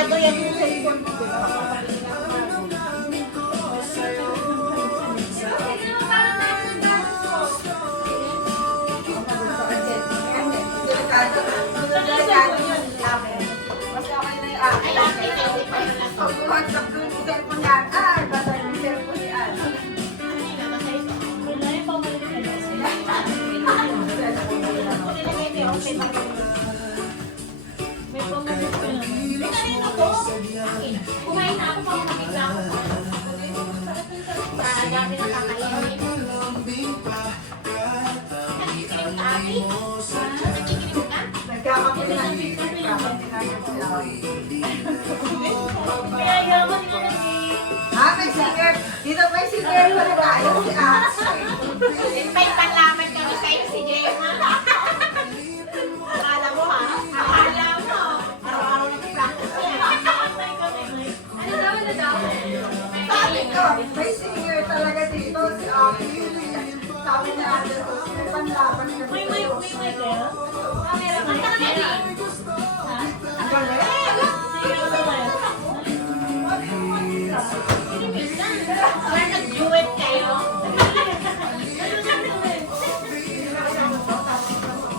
Delikado yan yung cellphone ko. Delikado yun. Mas okay na yung akin. Pagbuhat sa cellphone yan. Ay, basta yung cellphone yan. Kumain na ako pang nakita ako. Dami na kakainin. Nakikinig ka, Abi? Nakikinig ka? Nagkakape na. Kaya yaman nga na Ah, may singer. Dito may singer pa rin tayo si Ashley. may palaman kami sa'yo si Gemma. Akala mo ha? Akala mo. Araw-araw na practice yan. Ano daw, ano daw? Sabi ko, may singer talaga dito si Ashley. Sabi niya, may panlaban kami. May girl?